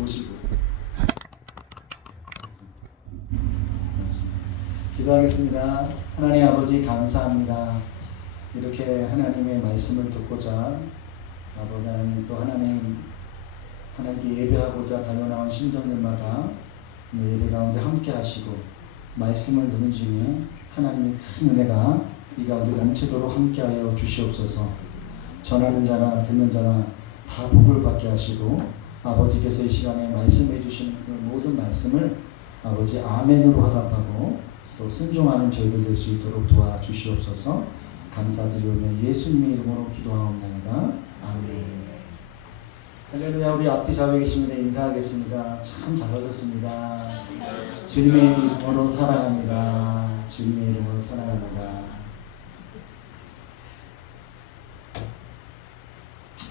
보시고 기도하겠습니다. 하나님 아버지 감사합니다. 이렇게 하나님의 말씀을 듣고자 아버지 하나님 또 하나님께 예배하고자 달려나온 신도들마다 예배 가운데 함께 하시고 말씀을 듣는 중에 하나님의 큰 은혜가 이 가운데 넘치도록 함께하여 주시옵소서. 전하는 자나 듣는 자나 다 복을 받게 하시고 아버지께서 이 시간에 말씀해 주시는 그 모든 말씀을 아버지 아멘으로 화답하고 또 순종하는 저희들 될 수 있도록 도와주시옵소서. 감사드리오며 예수님의 이름으로 기도하옵나이다. 아멘. 할렐루야. 우리 앞뒤 좌우에 계신 분에 인사하겠습니다. 참 잘하셨습니다. 주님의 이름으로 사랑합니다. 주님의 이름으로 사랑합니다.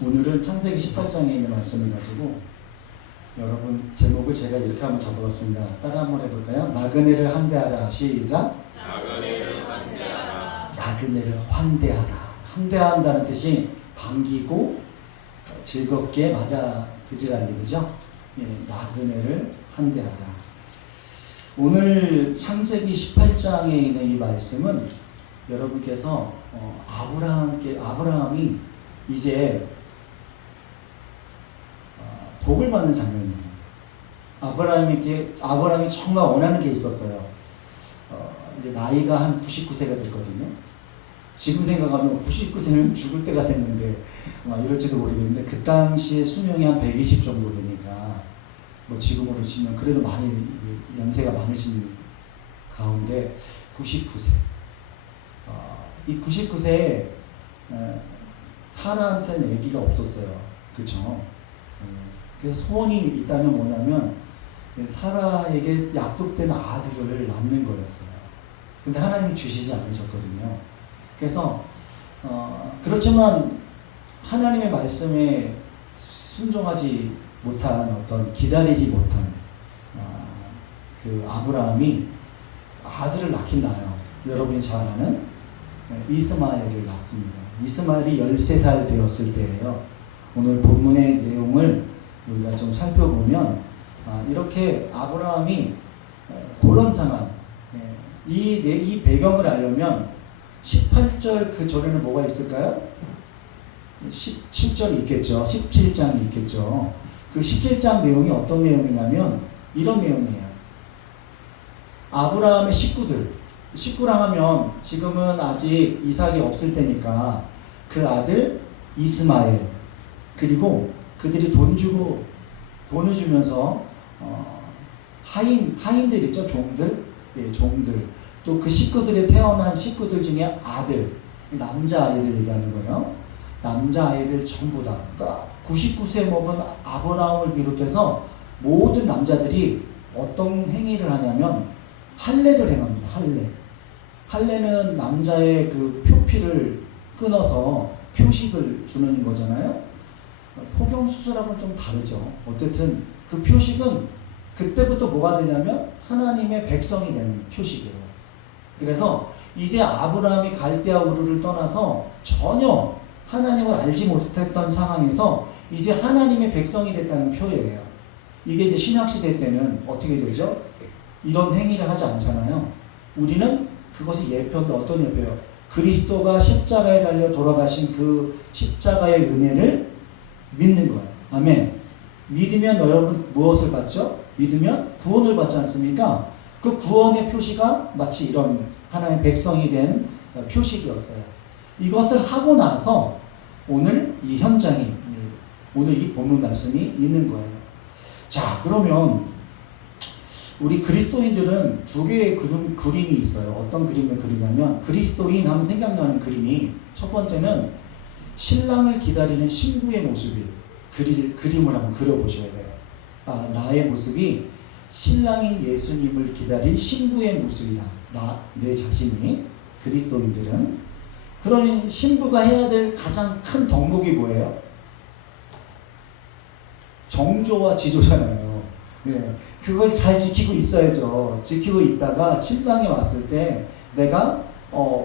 오늘은 창세기 18장에 있는 말씀을 가지고 여러분 제목을 제가 이렇게 한번 잡아봤습니다. 따라 한번 해볼까요? 나그네를 환대하라. 시작. 나그네를 환대하라. 나그네를 환대하라. 환대한다는 뜻이 반기고 즐겁게 맞아들이라는 얘기죠. 예, 나그네를 환대하라. 오늘 창세기 18장에 있는 이 말씀은 여러분께서 아브라함이 이제 복을 받는 장면이에요. 아브라함이 정말 원하는 게 있었어요. 이제 나이가 한 99세가 됐거든요. 지금 생각하면 99세는 죽을 때가 됐는데 이럴지도 모르겠는데 그 당시에 수명이 한 120 정도 되니까 뭐 지금으로 치면 그래도 많이 연세가 많으신 가운데 99세. 이 99세에 사라한테는 아기가 없었어요. 그쵸? 그래서 소원이 있다면 뭐냐면 사라에게 약속된 아들을 낳는 거였어요. 근데 하나님이 주시지 않으셨거든요. 그래서 그렇지만 하나님의 말씀에 순종하지 못한 기다리지 못한 그 아브라함이 아들을 낳긴 낳아요. 여러분이 잘 아는 이스마엘을 낳습니다. 이스마엘이 13살 되었을 때예요. 오늘 본문의 내용을 우리가 좀 살펴보면 이렇게 아브라함이 그런 상황, 이 배경을 알려면 18절 그 전에는 뭐가 있을까요? 17절이 있겠죠. 17장이 있겠죠. 그 17장 내용이 어떤 내용이냐면 이런 내용이에요. 아브라함의 식구랑 하면 지금은 아직 이삭이 없을 때니까 그 아들 이스마엘, 그리고 그들이 돈을 주면서 하인들 있죠. 종들. 또 그 식구들에 태어난 식구들 중에 아들, 남자아이들 얘기하는 거예요. 남자아이들 전부 다. 그러니까 99세 먹은 아브라함을 비롯해서 모든 남자들이 어떤 행위를 하냐면 할례를 행합니다. 할례는 남자의 그 표피를 끊어서 표식을 주는 거잖아요. 포경수술하고는 좀 다르죠. 어쨌든 그 표식은 그때부터 뭐가 되냐면 하나님의 백성이 되는 표식이에요. 그래서 이제 아브라함이 갈대아 우르를 떠나서 전혀 하나님을 알지 못했던 상황에서 이제 하나님의 백성이 됐다는 표예요. 이게 이제 신약시대 때는 어떻게 되죠? 이런 행위를 하지 않잖아요. 우리는 그것이 예표인데 어떤 예표예요? 그리스도가 십자가에 달려 돌아가신 그 십자가의 은혜를 믿는 거예요. 아멘. 믿으면 여러분 무엇을 받죠? 믿으면 구원을 받지 않습니까? 그 구원의 표시가 마치 이런 하나님의 백성이 된 표식이었어요. 이것을 하고 나서 오늘 이 현장이, 오늘 이 본문 말씀이 있는 거예요. 자, 그러면 우리 그리스도인들은 두 개의 그림이 있어요. 어떤 그림을 그리냐면 그리스도인 하면 생각나는 그림이 첫 번째는 신랑을 기다리는 신부의 모습이 그림을 한번 그려보셔야 돼요. 나의 모습이 신랑인 예수님을 기다린 신부의 모습이다. 내 자신이, 그리스도인들은. 그러니 신부가 해야 될 가장 큰 덕목이 뭐예요? 정조와 지조잖아요. 네, 그걸 잘 지키고 있어야죠. 지키고 있다가 신랑이 왔을 때 내가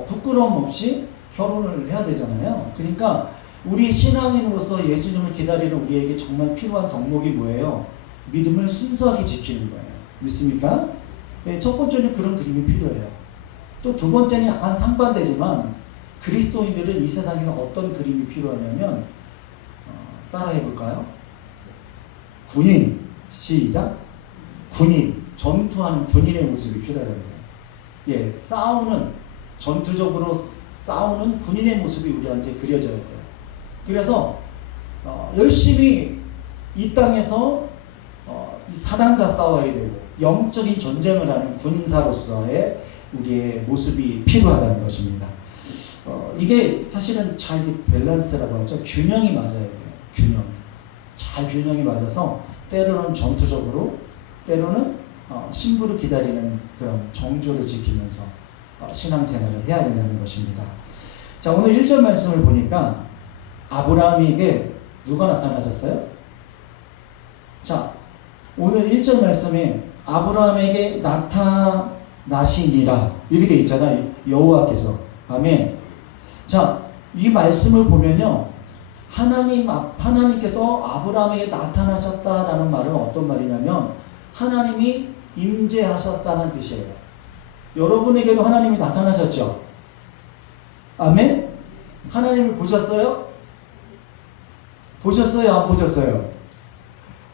부끄러움 없이 결혼을 해야 되잖아요. 그러니까 우리 신앙인으로서 예수님을 기다리는 우리에게 정말 필요한 덕목이 뭐예요? 믿음을 순수하게 지키는 거예요. 믿습니까? 네, 첫 번째는 그런 그림이 필요해요. 또 두 번째는 약간 상반되지만 그리스도인들은 이 세상에 어떤 그림이 필요하냐면 따라해 볼까요? 군인, 시작. 군인, 전투하는 군인의 모습이 필요하다는 거예요. 예, 싸우는, 전투적으로 싸우는 군인의 모습이 우리한테 그려져야 돼요. 그래서 열심히 이 땅에서 이 사단과 싸워야 되고 영적인 전쟁을 하는 군사로서의 우리의 모습이 필요하다는 것입니다. 이게 사실은 잘 밸런스라고 하죠. 균형이 맞아야 돼요. 균형. 잘 균형이 맞아서 때로는 전투적으로, 때로는 신부를 기다리는 그런 정조를 지키면서 신앙생활을 해야 된다는 것입니다. 자, 오늘 1절 말씀을 보니까 아브라함에게 누가 나타나셨어요? 자, 오늘 1절 말씀에 아브라함에게 나타나시니라 이렇게 되어 있잖아요. 여호와께서. 아멘. 자, 이 말씀을 보면요, 하나님께서 아브라함에게 나타나셨다라는 말은 어떤 말이냐면 하나님이 임재하셨다는 뜻이에요. 여러분에게도 하나님이 나타나셨죠? 아멘? 하나님을 보셨어요? 보셨어요? 안 보셨어요?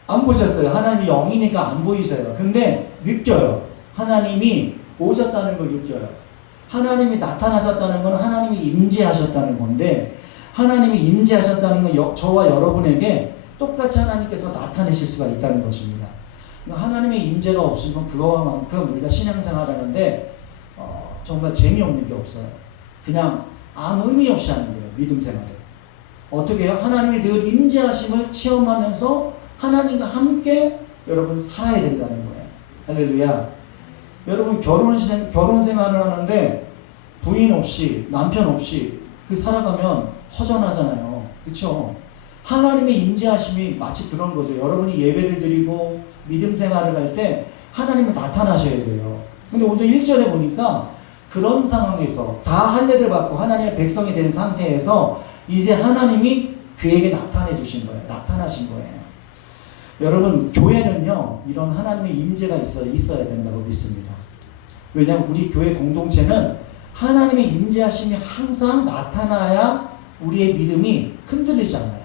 안 보셨어요. 하나님이 영이니까 안 보이세요. 근데 느껴요. 하나님이 오셨다는 걸 느껴요. 하나님이 나타나셨다는 건 하나님이 임재하셨다는 건데, 하나님이 임재하셨다는 건 저와 여러분에게 똑같이 하나님께서 나타내실 수가 있다는 것입니다. 하나님의 임재가 없으면 그거만큼 우리가 신앙생활하는데 정말 재미없는 게 없어요. 그냥 아무 의미 없이 하는 거예요. 믿음 생활을. 어떻게 해요? 하나님의 늘 임재하심을 체험하면서 하나님과 함께 여러분 살아야 된다는 거예요. 할렐루야. 여러분 결혼 생활을 하는데 부인 없이, 남편 없이 살아가면 허전하잖아요. 그렇죠? 하나님의 임재하심이 마치 그런 거죠. 여러분이 예배를 드리고 믿음 생활을 할 때 하나님은 나타나셔야 돼요. 근데 오늘 1절에 보니까 그런 상황에서 다 할례를 받고 하나님의 백성이 된 상태에서 이제 하나님이 그에게 나타내 주신 거예요. 나타나신 거예요. 여러분, 교회는요, 이런 하나님의 임재가 있어야 된다고 믿습니다. 왜냐하면 우리 교회 공동체는 하나님의 임재하심이 항상 나타나야 우리의 믿음이 흔들리지 않아요.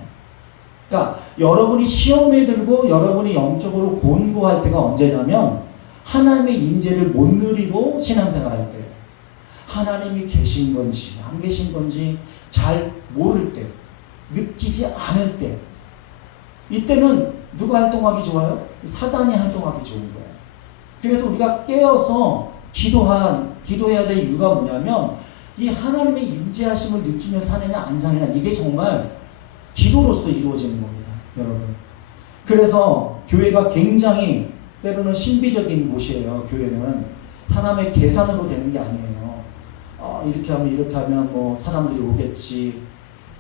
그러니까 여러분이 시험에 들고 여러분이 영적으로 곤고할 때가 언제냐면 하나님의 임재를 못 누리고 신앙생활할 때예요. 하나님이 계신 건지 안 계신 건지 잘 모를 때, 느끼지 않을 때, 이때는 누가 활동하기 좋아요? 사단이 활동하기 좋은 거예요. 그래서 우리가 깨어서 기도해야 될 이유가 뭐냐면 이 하나님의 임재하심을 느끼며 사느냐 안 사느냐, 이게 정말 기도로서 이루어지는 겁니다, 여러분. 그래서 교회가 굉장히 때로는 신비적인 곳이에요. 교회는 사람의 계산으로 되는 게 아니에요. 이렇게 하면 뭐 사람들이 오겠지,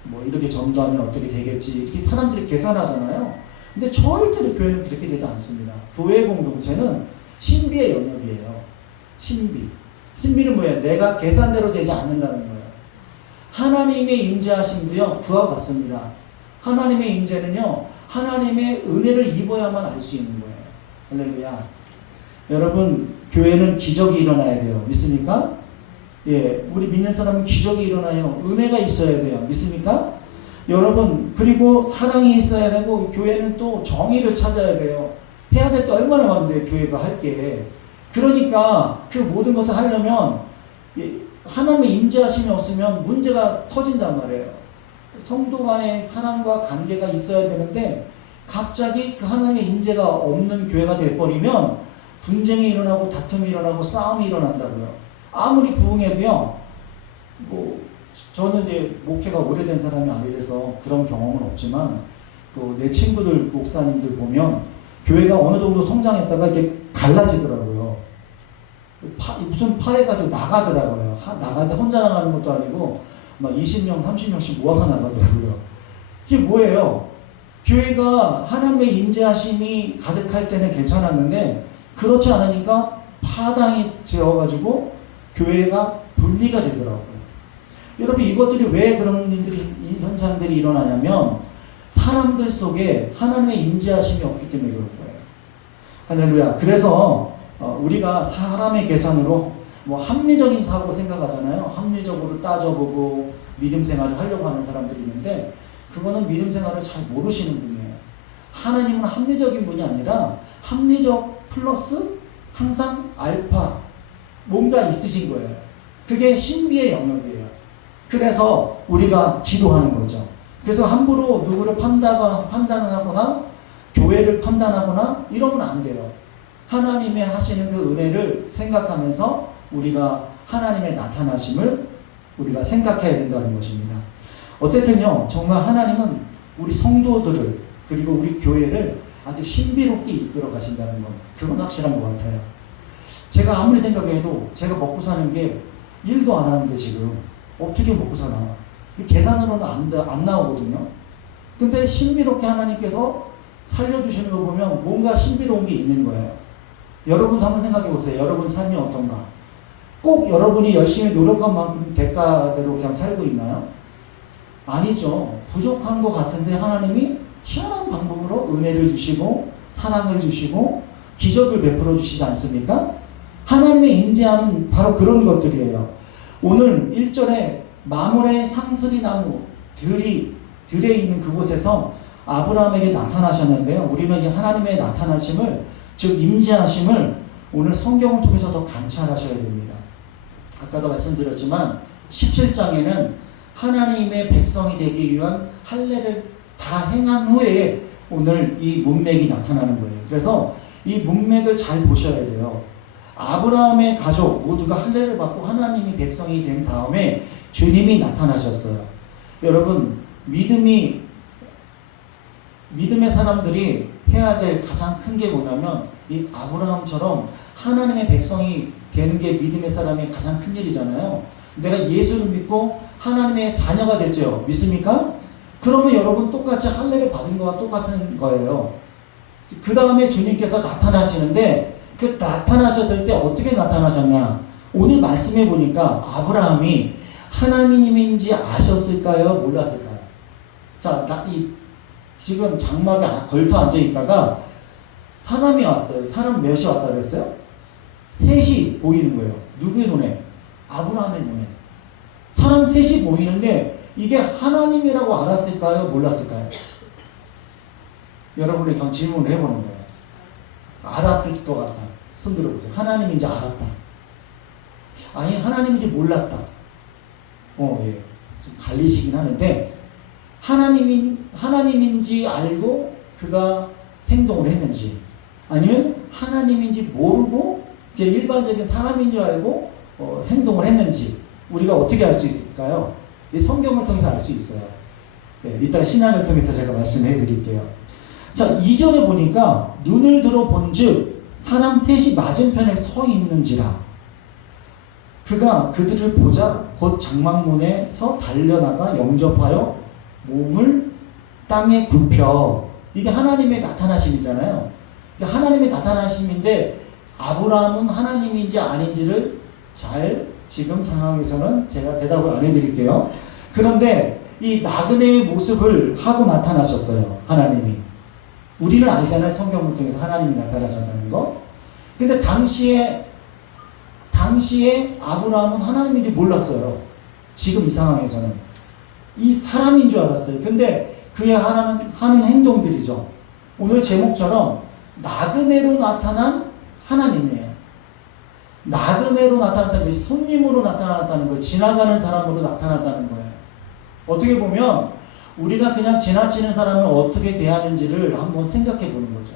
뭐 이렇게 전도하면 어떻게 되겠지, 이렇게 사람들이 계산하잖아요. 근데 절대로 교회는 그렇게 되지 않습니다. 교회 공동체는 신비의 영역이에요. 신비는 뭐예요? 내가 계산대로 되지 않는다는 거예요. 하나님의 임재하심도요, 그와 같습니다. 하나님의 임재는요, 하나님의 은혜를 입어야만 알 수 있는 거예요. 할렐루야. 여러분, 교회는 기적이 일어나야 돼요. 믿습니까? 예, 우리 믿는 사람은 기적이 일어나요. 은혜가 있어야 돼요. 믿습니까? 여러분, 그리고 사랑이 있어야 되고, 교회는 또 정의를 찾아야 돼요. 해야 될 게 얼마나 많은데, 교회가 할 게. 그러니까 그 모든 것을 하려면 하나님의 임재하심이 없으면 문제가 터진단 말이에요. 성도 간의 사랑과 관계가 있어야 되는데 갑자기 그 하나님의 임재가 없는 교회가 돼버리면 분쟁이 일어나고 다툼이 일어나고 싸움이 일어난다고요. 아무리 부흥해도요, 저는 이제 목회가 오래된 사람이 아니라서 그런 경험은 없지만 내 친구들 목사님들 보면 교회가 어느 정도 성장했다가 이렇게 갈라지더라고요. 무슨 파해가지고 나가더라고요. 나가는데 혼자 나가는 것도 아니고 막 20명, 30명씩 모아서 나가더라고요. 이게 뭐예요? 교회가 하나님의 임재하심이 가득할 때는 괜찮았는데 그렇지 않으니까 파당이 되어가지고 교회가 분리가 되더라고요. 여러분, 이것들이 왜 그런 현상들이 일어나냐면 사람들 속에 하나님의 임재하심이 없기 때문에 그런 거예요. 할렐루야. 그래서 우리가 사람의 계산으로 뭐 합리적인 사고 생각하잖아요. 합리적으로 따져보고 믿음 생활을 하려고 하는 사람들이 있는데 그거는 믿음 생활을 잘 모르시는 분이에요. 하나님은 합리적인 분이 아니라 합리적 플러스 항상 알파 뭔가 있으신 거예요. 그게 신비의 영역이에요. 그래서 우리가 기도하는 거죠. 그래서 함부로 누구를 판단하거나 교회를 판단하거나 이러면 안 돼요. 하나님의 하시는 그 은혜를 생각하면서 우리가 하나님의 나타나심을 우리가 생각해야 된다는 것입니다. 어쨌든요, 정말 하나님은 우리 성도들을 그리고 우리 교회를 아주 신비롭게 이끌어 가신다는 것, 그건 확실한 것 같아요. 제가 아무리 생각해도 제가 먹고 사는 게 일도 안 하는데 지금 어떻게 먹고 사나? 계산으로는 안 나오거든요. 근데 신비롭게 하나님께서 살려주시는 거 보면 뭔가 신비로운 게 있는 거예요. 여러분도 한번 생각해 보세요. 여러분 삶이 어떤가? 꼭 여러분이 열심히 노력한 만큼 대가대로 그냥 살고 있나요? 아니죠. 부족한 것 같은데 하나님이 희한한 방법으로 은혜를 주시고 사랑을 주시고 기적을 베풀어 주시지 않습니까? 하나님의 임재함은 바로 그런 것들이에요. 오늘 1절에 마물의 상스리 나무 들에 있는 그곳에서 아브라함에게 나타나셨는데요. 우리는 이 하나님의 나타나심을, 즉 임재하심을 오늘 성경을 통해서 더 관찰하셔야 됩니다. 아까도 말씀드렸지만 17장에는 하나님의 백성이 되기 위한 할례를 다 행한 후에 오늘 이 문맥이 나타나는 거예요. 그래서 이 문맥을 잘 보셔야 돼요. 아브라함의 가족 모두가 할례를 받고 하나님이 백성이 된 다음에 주님이 나타나셨어요. 여러분, 믿음의 사람들이 해야 될 가장 큰 게 뭐냐면 이 아브라함처럼 하나님의 백성이 되는 게 믿음의 사람의 가장 큰 일이잖아요. 내가 예수를 믿고 하나님의 자녀가 됐죠. 믿습니까? 그러면 여러분 똑같이 할례를 받은 거와 똑같은 거예요. 그 다음에 주님께서 나타나시는데 그 나타나셨을 때 어떻게 나타나셨냐? 오늘 말씀해 보니까 아브라함이 하나님인지 아셨을까요? 몰랐을까요? 자, 지금 장막에 걸터 앉아 있다가 사람이 왔어요. 사람 몇이 왔다 그랬어요? 셋이 보이는 거예요. 누구의 눈에? 아브라함의 눈에. 사람 셋이 보이는데 이게 하나님이라고 알았을까요? 몰랐을까요? 여러분이 그냥 질문을 해보는 거예요. 알았을 것 같다. 손 들어보세요. 하나님인지 알았다. 아니, 하나님인지 몰랐다. 예. 좀 갈리시긴 하는데, 하나님인지 알고 그가 행동을 했는지, 아니면 하나님인지 모르고 그냥 일반적인 사람인 줄 알고 행동을 했는지, 우리가 어떻게 알 수 있을까요? 이 성경을 통해서 알 수 있어요. 이따 신앙을 통해서 제가 말씀해 드릴게요. 자, 2절에 보니까 눈을 들어 본즉 사람 셋이 맞은편에 서 있는지라 그가 그들을 보자 곧 장막문에서 달려나가 영접하여 몸을 땅에 굽혀. 이게 하나님의 나타나심이잖아요. 이게 하나님의 나타나심인데 아브라함은 하나님인지 아닌지를 잘 지금 상황에서는 제가 대답을 안 해드릴게요. 그런데 이 나그네의 모습을 하고 나타나셨어요. 하나님이. 우리는 알잖아요. 성경을 통해서 하나님이 나타나셨다는 거. 근데 당시에 아브라함은 하나님인지 몰랐어요. 지금 이 상황에서는. 이 사람인 줄 알았어요. 근데 그의 하는 행동들이죠. 오늘 제목처럼 나그네로 나타난 하나님이에요. 나그네로 나타났다는 것이 손님으로 나타났다는 거예요. 지나가는 사람으로 나타났다는 거예요. 어떻게 보면 우리가 그냥 지나치는 사람을 어떻게 대하는지를 한번 생각해 보는 거죠.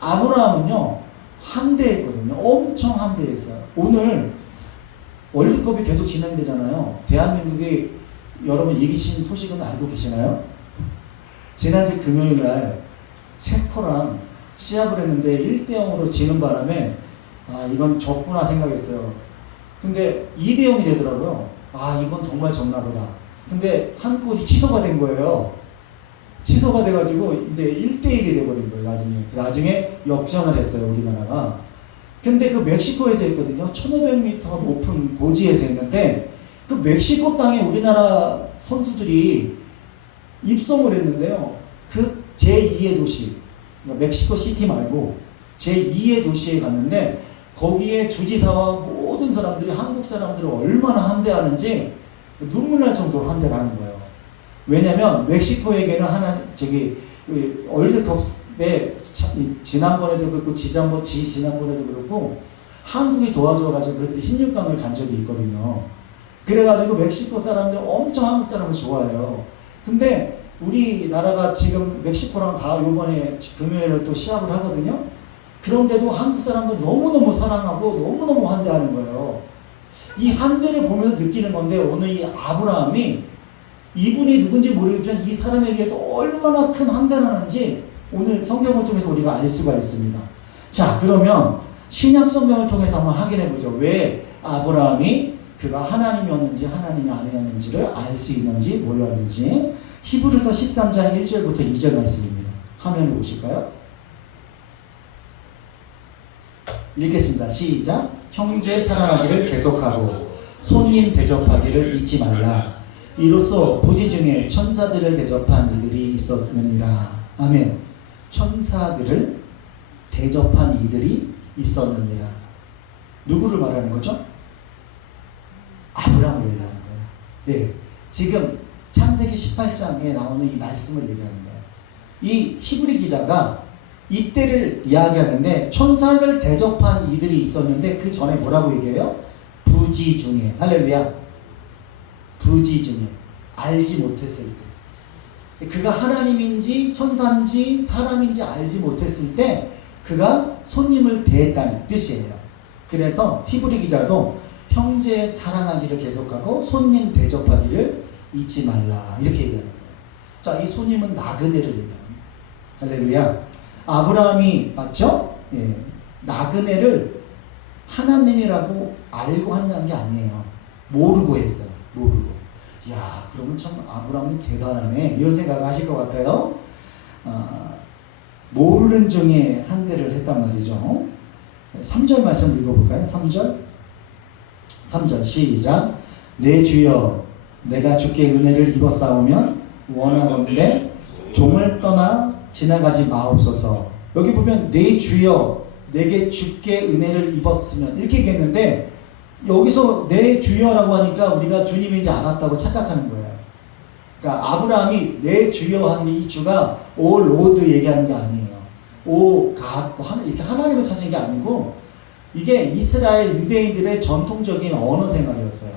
아브라함은요, 한대했거든요. 엄청 한대했어요. 오늘 월드컵이 계속 진행되잖아요. 대한민국이 여러분 이기신 소식은 알고 계시나요? 지난주 금요일날 체코랑 시합을 했는데 1대0으로 지는 바람에 이건 졌구나 생각했어요. 근데 2대0이 되더라고요. 이건 정말 졌나 보다. 근데 한 골이 취소가 된 거예요. 취소가 돼가지고 이제 1대1이 돼버린 거예요. 나중에 역전을 했어요, 우리나라가. 근데 그 멕시코에서 했거든요. 1500m 높은 고지에서 했는데 그 멕시코 땅에 우리나라 선수들이 입성을 했는데요. 그 제2의 도시, 멕시코 시티 말고 제2의 도시에 갔는데 거기에 주지사와 모든 사람들이 한국 사람들을 얼마나 환대하는지 눈물 날 정도로 환대를 하는 거예요. 왜냐면 멕시코에게는 월드컵에 지난번에도 그렇고 지난번에도 그렇고 한국이 도와줘가지고 그들이 16강을 간 적이 있거든요. 그래가지고 멕시코 사람들 엄청 한국 사람을 좋아해요. 근데 우리나라가 지금 멕시코랑 다 요번에 금요일에 또 시합을 하거든요. 그런데도 한국 사람들 너무너무 사랑하고 너무너무 환대하는 거예요. 이 환대를 보면서 느끼는 건데 오늘 이 아브라함이 이분이 누군지 모르겠지만 이 사람에게도 얼마나 큰 환대를 하는지 오늘 성경을 통해서 우리가 알 수가 있습니다. 자, 그러면 신약 성경을 통해서 한번 확인해 보죠. 왜 아브라함이 그가 하나님이었는지 하나님이 아니었는지를 알 수 있는지 몰랐는지. 히브리서 13장 1절부터 2절 말씀입니다. 화면을 보실까요? 읽겠습니다. 시작. 형제 사랑하기를 계속하고 손님 대접하기를 잊지 말라. 이로써 부지 중에 천사들을 대접한 이들이 있었느니라. 아멘. 천사들을 대접한 이들이 있었느니라. 누구를 말하는 거죠? 아브라함을 얘기하는 거예요. 네, 지금 창세기 18장에 나오는 이 말씀을 얘기하는 거예요. 이 히브리 기자가 이때를 이야기하는데 천사를 대접한 이들이 있었는데 그 전에 뭐라고 얘기해요? 부지 중에. 할렐루야. 부지 중에. 알지 못했을 때. 그가 하나님인지 천사인지 사람인지 알지 못했을 때 그가 손님을 대했다는 뜻이에요. 그래서 히브리 기자도 형제 사랑하기를 계속하고 손님 대접하기를 잊지 말라 이렇게 얘기하는 거예요. 자, 이 손님은 나그네를 얘기합니다. 할렐루야. 아브라함이 맞죠? 예, 나그네를 하나님이라고 알고 한다는 게 아니에요. 모르고 했어요. 모르고. 야, 그러면 참 아브라함이 대단하네 이런 생각을 하실 것 같아요. 모르는 중에 한대를 했단 말이죠. 3절 말씀 읽어볼까요? 3절 시작. 내 주여 내가 주께 은혜를 입었사오면 원하건대 종을 떠나 지나가지 마옵소서. 여기 보면 내 주여 내게 주께 은혜를 입었으면 이렇게 얘기했는데 여기서 내 주여라고 하니까 우리가 주님인지 알았다고 착각하는 거예요. 그러니까 아브라함이 내 주여 하는 이 주가 오 로드 얘기하는 게 아니에요. 오 갓 이렇게 하나님을 찾은 게 아니고 이게 이스라엘 유대인들의 전통적인 언어 생활이었어요.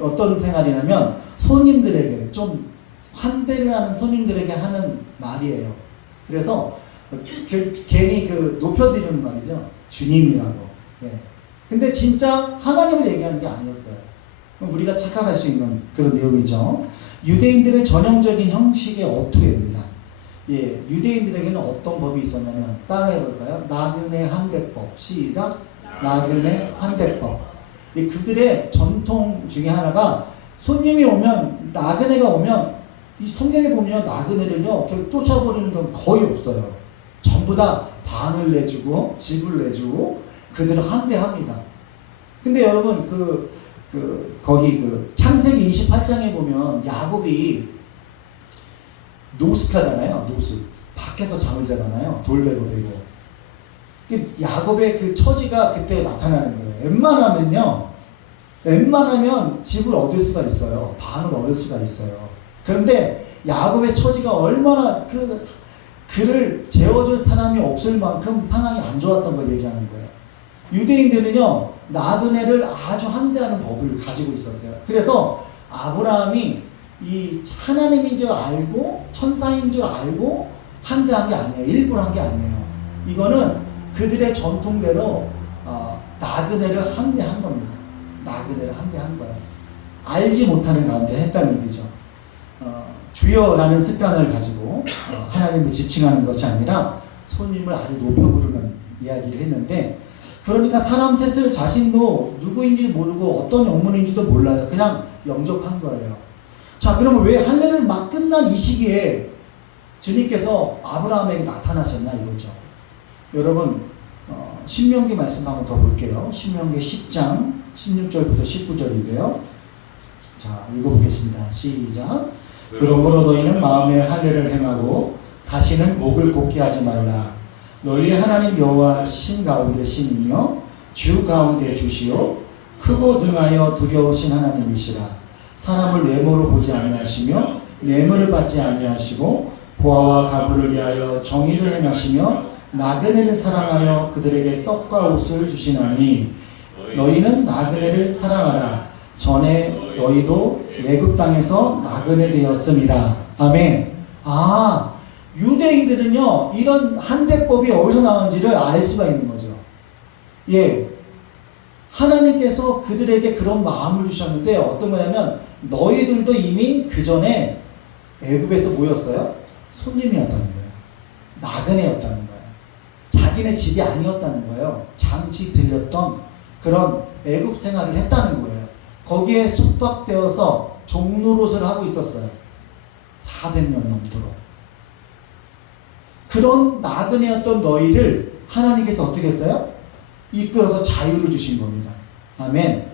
어떤 생활이냐면 손님들에게 좀 환대를 하는 손님들에게 하는 말이에요. 그래서 괜히 높여드리는 말이죠. 주님이라고. 예. 근데 진짜 하나님을 얘기하는 게 아니었어요. 그럼 우리가 착각할 수 있는 그런 내용이죠. 유대인들의 전형적인 형식의 어투입니다. 예, 유대인들에게는 어떤 법이 있었냐면 따라해볼까요? 나그네 환대법. 시작. 나그네 환대법. 그들의 전통 중에 하나가 손님이 오면 나그네가 오면 이 성경에 보면 나그네를요 쫓아버리는 건 거의 없어요. 전부 다 반을 내주고 집을 내주고 그들을 환대합니다. 근데 여러분 거기 창세기 28장에 보면 야곱이 노숙하잖아요. 노숙. 밖에서 잠을 자잖아요. 돌베고 되고. 야곱의 그 처지가 그때 나타나는 거예요. 웬만하면 집을 얻을 수가 있어요. 방을 얻을 수가 있어요. 그런데 야곱의 처지가 얼마나 그를 재워줄 사람이 없을 만큼 상황이 안 좋았던 걸 얘기하는 거예요. 유대인들은요 나그네를 아주 환대하는 법을 가지고 있었어요. 그래서 아브라함이 이 하나님인 줄 알고 천사인 줄 알고 환대한 게 아니에요. 일부러 한 게 아니에요. 이거는 그들의 전통대로 나그네를 환대한 겁니다. 나그네를 환대한 거예요. 알지 못하는 가운데 했다는 얘기죠. 주여라는 습관을 가지고 하나님을 지칭하는 것이 아니라 손님을 아주 높여 부르는 이야기를 했는데, 그러니까 사람 셋을 자신도 누구인지 모르고 어떤 영문인지도 몰라요. 그냥 영접한 거예요. 자, 그러면 왜 할례를 막 끝난 이 시기에 주님께서 아브라함에게 나타나셨나 이거죠. 여러분 신명기 말씀 한번 더 볼게요. 신명기 10장 16절부터 19절인데요. 자, 읽어보겠습니다. 시작. 그러므로 너희는 마음에 할례를 행하고 다시는 목을 곱게 하지 말라. 너희 하나님 여호와 신 가운데 신이며 주 가운데 주시오 크고 능하여 두려우신 하나님이시라. 사람을 외모로 보지 아니하시며 뇌물을 받지 아니하시고 고아와 가부를 위하여 정의를 행하시며 나그네를 사랑하여 그들에게 떡과 옷을 주시나니 너희는 나그네를 사랑하라. 전에 너희도 애굽 땅에서 나그네 되었습니다. 아멘. 유대인들은요 이런 한대법이 어디서 나온지를 알 수가 있는 거죠. 예, 하나님께서 그들에게 그런 마음을 주셨는데 어떤 거냐면 너희들도 이미 그 전에 애굽에서 뭐였어요? 손님이었다는 거예요. 나그네였다는 거예요. 자기네 집이 아니었다는 거예요. 잠시 들렸던 그런 애굽 생활을 했다는 거예요. 거기에 속박되어서 종노릇을 하고 있었어요. 400년 넘도록. 그런 나그네였던 너희를 하나님께서 어떻게 했어요? 이끌어서 자유를 주신 겁니다. 아멘.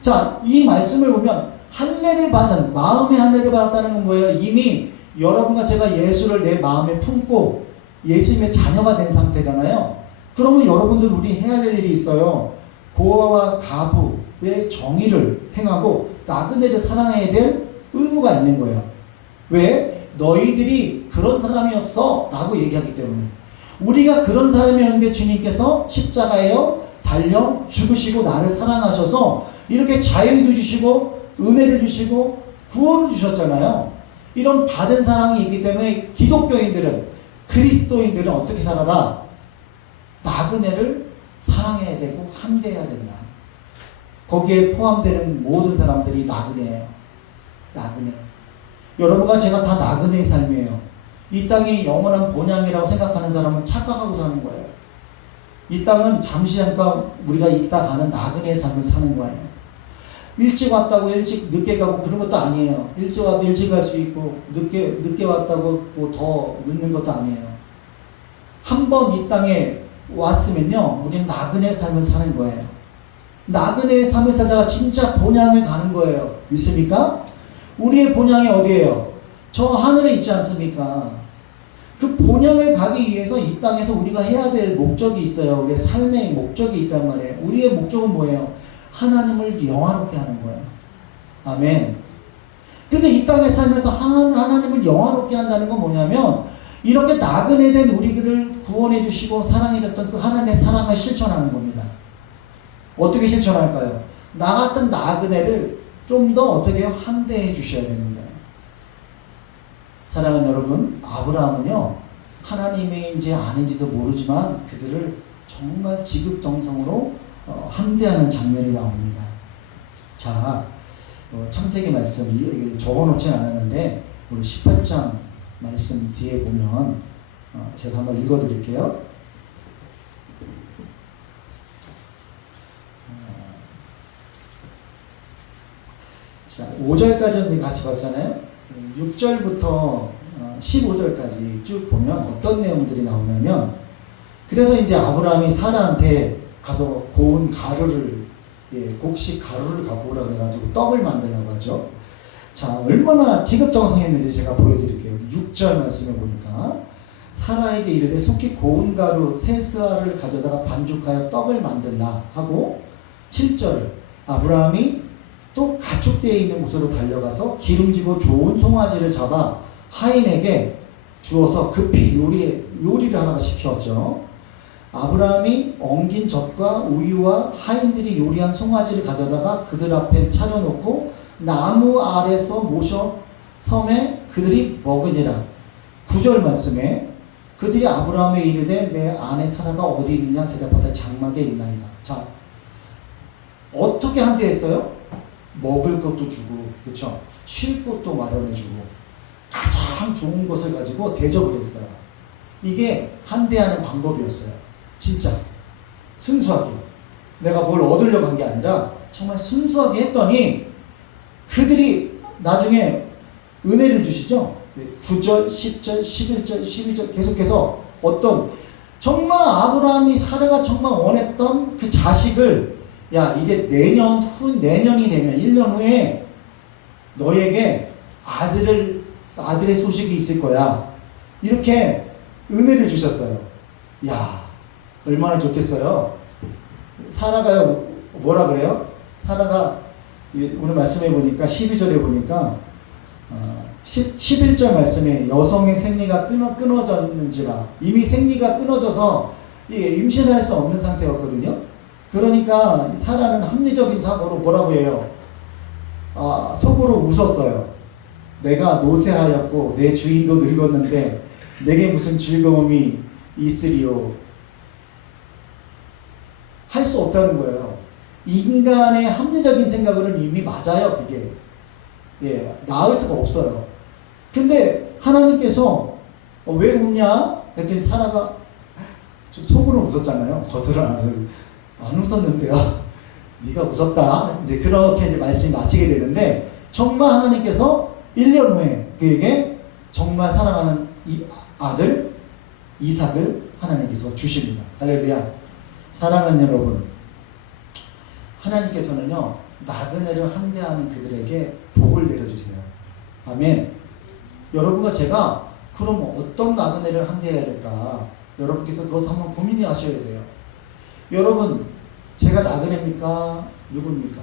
자, 이 말씀을 보면 할례를 받은, 마음의 할례를 받았다는 건 뭐예요? 이미 여러분과 제가 예수를 내 마음에 품고 예수님의 자녀가 된 상태잖아요. 그러면 여러분들 우리 해야 될 일이 있어요. 고아와 가부의 정의를 행하고 나그네를 사랑해야 될 의무가 있는 거예요. 왜? 너희들이 그런 사람이었어 라고 얘기하기 때문에. 우리가 그런 사람이었는데 주님께서 십자가에요 달려 죽으시고 나를 사랑하셔서 이렇게 자유도 주시고 은혜를 주시고 구원을 주셨잖아요. 이런 받은 사랑이 있기 때문에 기독교인들은, 그리스도인들은 어떻게 살아라? 나그네를 사랑해야 되고 함대해야 된다. 거기에 포함되는 모든 사람들이 나그네예요. 나그네. 여러분과 제가 다 나그네의 삶이에요. 이 땅이 영원한 본향이라고 생각하는 사람은 착각하고 사는 거예요. 이 땅은 잠시 잠깐 우리가 있다 가는 나그네의 삶을 사는 거예요. 일찍 왔다고 일찍 늦게 가고 그런 것도 아니에요. 일찍 와도 일찍 갈 수 있고 늦게 왔다고 뭐 더 늦는 것도 아니에요. 한 번 이 땅에 왔으면요 우리는 나그네의 삶을 사는 거예요. 나그네의 삶을 살다가 진짜 본향을 가는 거예요. 믿습니까? 우리의 본향이 어디예요? 저 하늘에 있지 않습니까? 그 본향을 가기 위해서 이 땅에서 우리가 해야 될 목적이 있어요. 우리의 삶의 목적이 있단 말이에요. 우리의 목적은 뭐예요? 하나님을 영화롭게 하는 거예요. 아멘. 근데 이 땅에 살면서 하나님을 영화롭게 한다는 건 뭐냐면 이렇게 나그네 된 우리들을 구원해 주시고 사랑해 줬던 그 하나님의 사랑을 실천하는 겁니다. 어떻게 실천할까요? 나 같은 나그네를 좀 더 어떻게 환대해 주셔야 되는 거예요. 사랑하는 여러분, 아브라함은요 하나님인지 아닌지도 모르지만 그들을 정말 지극정성으로 함대하는 장면이 나옵니다. 자, 창세기 말씀 적어놓진 않았는데 우리 18장 말씀 뒤에 보면 제가 한번 읽어드릴게요. 자, 5절까지 우리 같이 봤잖아요. 6절부터 15절까지 쭉 보면 어떤 내용들이 나오냐면, 그래서 이제 아브라함이 사라한테 가서 고운 가루를, 곡식 가루를 갖고 오라 그래가지고 떡을 만들라고 하죠. 자, 얼마나 지극정성했는지 제가 보여드릴게요. 6절 말씀을 보니까 사라에게 이르되 속히 고운 가루 세 스아를 가져다가 반죽하여 떡을 만들라 하고, 7절 아브라함이 또 가축대에 있는 곳으로 달려가서 기름지고 좋은 송아지를 잡아 하인에게 주어서 급히 요리를 하나가 시켰죠. 아브라함이 엉긴 젖과 우유와 하인들이 요리한 송아지를 가져다가 그들 앞에 차려놓고 나무 아래서 모셔 섬에 그들이 먹으니라. 9절 말씀에 그들이 아브라함에 이르되 내 아내 사라가 어디 있느냐 대답하되 장막에 있나이다. 자, 어떻게 한대했어요? 먹을 것도 주고, 그렇죠? 쉴 곳도 마련해주고 가장 좋은 것을 가지고 대접을 했어요. 이게 한대하는 방법이었어요. 진짜 순수하게 내가 뭘 얻으려고 한 게 아니라 정말 순수하게 했더니 그들이 나중에 은혜를 주시죠. 9절, 10절, 11절, 12절 계속해서 어떤 정말 아브라함이 사라가 정말 원했던 그 자식을, 야 이제 내년이 되면 1년 후에 너에게 아들의 소식이 있을 거야. 이렇게 은혜를 주셨어요. 야, 얼마나 좋겠어요. 사라가요, 뭐라 그래요? 사라가 오늘 말씀해 보니까 12절에 보니까 11절 말씀에 여성의 생리가 끊어졌는지라, 이미 생리가 끊어져서 임신을 할 수 없는 상태였거든요. 그러니까 사라는 합리적인 사고로 뭐라고 해요? 속으로 웃었어요. 내가 노쇠하였고 내 주인도 늙었는데 내게 무슨 즐거움이 있으리요. 할 수 없다는 거예요. 인간의 합리적인 생각으로는 이미 맞아요. 그게 나을 수가 없어요. 근데 하나님께서 왜 웃냐? 그랬더니 사라가 속으로 웃었잖아요. 겉으로는 안 웃었는데요. 네가 웃었다. 이제 그렇게 이제 말씀이 마치게 되는데, 정말 하나님께서 1년 후에 그에게 정말 사랑하는 이 아들 이삭을 하나님께서 주십니다. 할렐루야. 사랑하는 여러분, 하나님께서는요 나그네를 환대하는 그들에게 복을 내려주세요. 아멘. 여러분과 제가 그럼 어떤 나그네를 환대해야 될까? 여러분께서 그것 한번 고민해 하셔야 돼요. 여러분, 제가 나그네입니까? 누굽니까?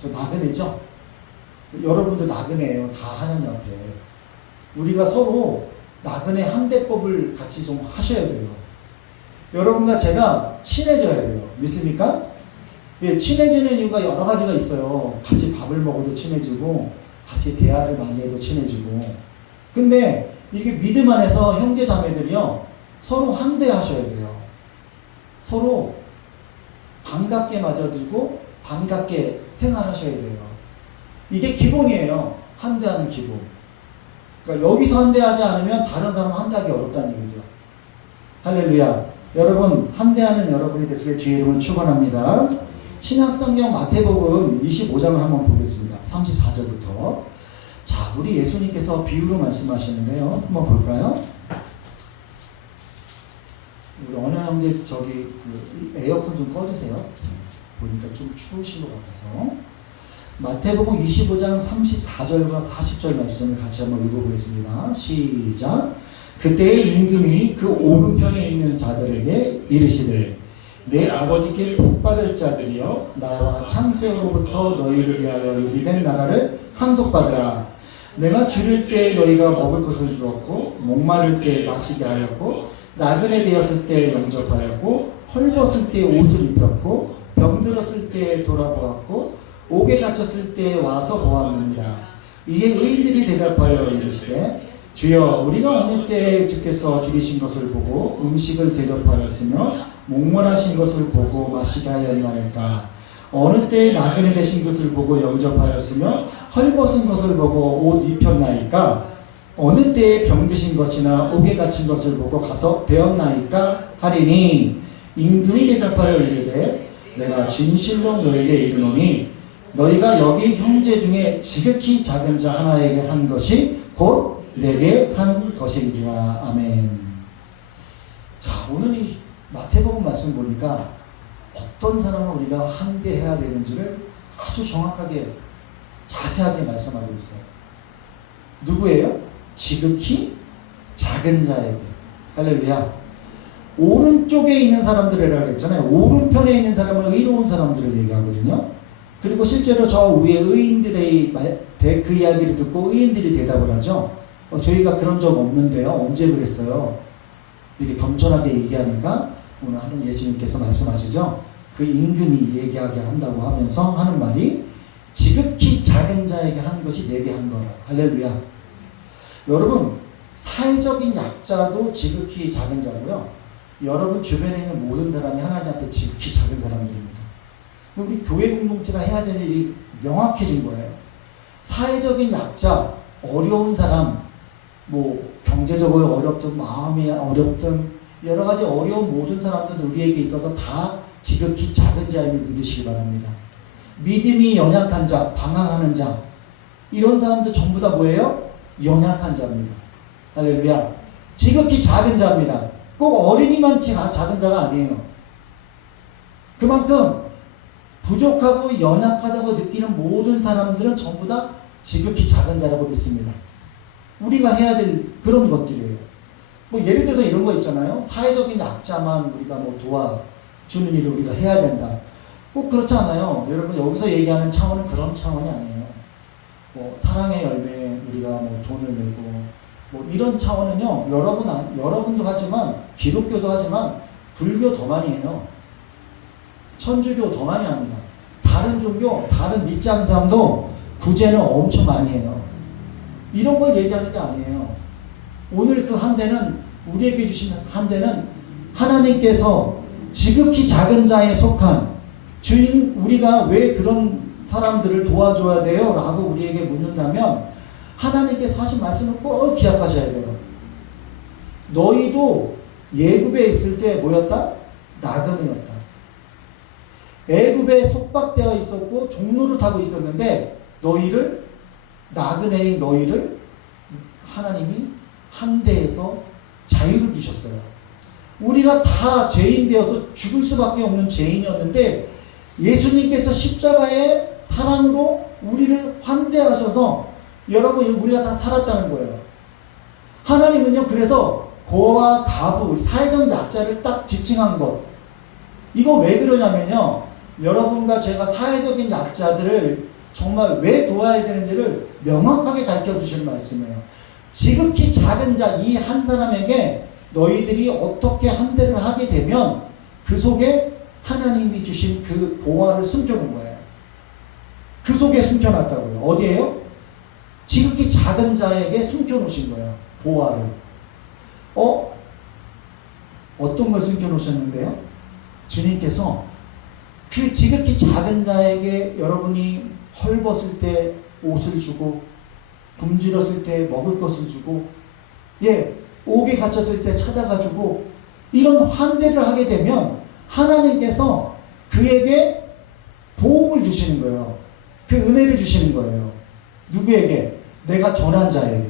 저 나그네죠? 여러분도 나그네예요. 다 하나님 앞에. 우리가 서로 나그네 환대법을 같이 좀 하셔야 돼요. 여러분과 제가 친해져야 돼요. 믿습니까? 친해지는 이유가 여러 가지가 있어요. 같이 밥을 먹어도 친해지고, 같이 대화를 많이 해도 친해지고. 근데 이게 믿음 안에서 형제 자매들이요 서로 환대하셔야 돼요. 서로 반갑게 맞아주고 반갑게 생활하셔야 돼요. 이게 기본이에요. 환대하는 기본. 그러니까 여기서 환대하지 않으면 다른 사람 환대하기 어렵다는 얘기죠. 할렐루야. 여러분, 환대하는 여러분이 되시길 주의 이름으로 축원합니다. 신약성경 마태복음 25장을 한번 보겠습니다. 34절부터. 자, 우리 예수님께서 비유로 말씀하시는데요. 한번 볼까요? 우리 어느 형제 저기 그 에어컨 좀 꺼주세요. 보니까 좀 추우신 것 같아서. 마태복음 25장 34절과 40절 말씀을 같이 한번 읽어보겠습니다. 시작. 그때의 임금이 그 오른편에 있는 자들에게 이르시되, 내 아버지께 복받을 자들이여, 나와 창세로부터 너희를 위하여 예비된 나라를 상속받으라. 내가 줄일 때 너희가 먹을 것을 주었고, 목마를 때 마시게 하였고, 나그네 되었을 때 영접하였고, 헐벗을 때 옷을 입혔고, 병들었을 때 돌아보았고, 옥에 갇혔을 때 와서 보았느니라. 이에 의인들이 대답하여 이르시되, 주여, 우리가 어느 때 주께서 줄이신 것을 보고 음식을 대접하였으며 목말하신 것을 보고 마시게 하였나이까? 어느 때에 나그네 되신 것을 보고 영접하였으며 헐벗은 것을 보고 옷 입혔나이까? 어느 때에 병드신 것이나 옥에 갇힌 것을 보고 가서 배웠나이까? 하리니 임금이 대답하여 이르되, 내가 진실로 너에게 이르노니 너희가 여기 형제 중에 지극히 작은 자 하나에게 한 것이 곧 내게 한 것이리라. 아멘. 자, 오늘 이 마태복음 말씀 보니까 어떤 사람을 우리가 환대해야 되는지를 아주 정확하게 자세하게 말씀하고 있어요. 누구예요? 지극히 작은 자에게. 할렐루야. 오른쪽에 있는 사람들이라고 했잖아요. 오른편에 있는 사람은 의로운 사람들을 얘기하거든요. 그리고 실제로 저 위에 의인들의 그 이야기를 듣고 의인들이 대답을 하죠. 저희가 그런 적 없는데요. 언제 그랬어요? 이렇게 겸손하게 얘기하니까 오늘 하는 예수님께서 말씀하시죠. 그 임금이 얘기하게 한다고 하면서 하는 말이, 지극히 작은 자에게 한 것이 내게 한 거라. 할렐루야. 여러분, 사회적인 약자도 지극히 작은 자고요. 여러분 주변에 있는 모든 사람이 하나님 앞에 지극히 작은 사람들입니다. 우리 교회 공동체가 해야 될 일이 명확해진 거예요. 사회적인 약자, 어려운 사람, 경제적으로 어렵든 마음이 어렵든 여러 가지 어려운 모든 사람들 우리에게 있어서 다 지극히 작은 자임을 믿으시기 바랍니다. 믿음이 연약한 자, 방황하는 자, 이런 사람들 전부 다 뭐예요? 연약한 자입니다. 할렐루야. 지극히 작은 자입니다. 꼭 어린이만 작은 자가 아니에요. 그만큼 부족하고 연약하다고 느끼는 모든 사람들은 전부 다 지극히 작은 자라고 믿습니다. 우리가 해야 될 그런 것들이에요. 뭐 예를 들어서 이런 거 있잖아요. 사회적인 약자만 우리가 뭐 도와주는 일을 우리가 해야 된다. 꼭 그렇지 않아요. 여러분 여기서 얘기하는 차원은 그런 차원이 아니에요. 뭐 사랑의 열매 우리가 뭐 돈을 내고 뭐 이런 차원은요. 여러분도 하지만 기독교도 하지만 불교 더 많이 해요. 천주교 더 많이 합니다. 다른 종교, 다른 믿지 않는 사람도 구제는 엄청 많이 해요. 이런 걸 얘기하는 게 아니에요. 오늘 그 한 대는 우리에게 주신 한 대는 하나님께서 지극히 작은 자에 속한 주인 우리가 왜 그런 사람들을 도와줘야 돼요? 라고 우리에게 묻는다면 하나님께서 하신 말씀을 꼭 기억하셔야 돼요. 너희도 예굽에 있을 때 뭐였다? 나그네였다. 애굽에 속박되어 있었고 종로를 타고 있었는데 나그네인 너희를 하나님이 한 대에서 자유를 주셨어요. 우리가 다 죄인 되어서 죽을 수밖에 없는 죄인이었는데 예수님께서 십자가의 사랑으로 우리를 환대하셔서 여러분 우리가 다 살았다는 거예요. 하나님은요 그래서 고와 가부 사회적 약자를 딱 지칭한 것 이거 왜 그러냐면요 여러분과 제가 사회적인 약자들을 정말 왜 도와야 되는지를 명확하게 가르쳐 주실 말씀이에요. 지극히 작은 자 이 한 사람에게 너희들이 어떻게 한대를 하게 되면 그 속에 하나님이 주신 그 보화를 숨겨놓은 거예요. 그 속에 숨겨놨다고요. 어디에요? 지극히 작은 자에게 숨겨놓으신 거예요. 보화를. 어떤 걸 숨겨놓으셨는데요? 주님께서 그 지극히 작은 자에게 여러분이 헐벗을 때 옷을 주고 굶주렸을 때 먹을 것을 주고 옥에 갇혔을 때 찾아가지고 이런 환대를 하게 되면 하나님께서 그에게 보응을 주시는 거예요. 그 은혜를 주시는 거예요. 누구에게? 내가 전한 자에게.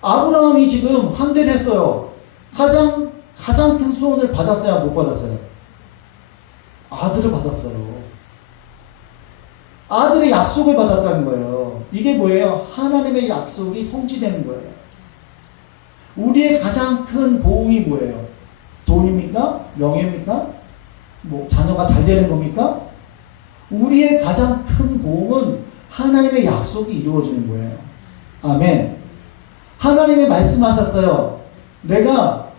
아브라함이 지금 환대를 했어요. 가장 큰 수원을 받았어요? 못 받았어요? 아들을 받았어요. 아들의 약속을 받았다는 거예요. 이게 뭐예요? 하나님의 약속이 성취되는 거예요. 우리의 가장 큰 보응이 뭐예요? 돈입니까? 명예입니까? 뭐 자녀가 잘 되는 겁니까? 우리의 가장 큰 보응은 하나님의 약속이 이루어지는 거예요. 아멘. 하나님이 말씀하셨어요. 내가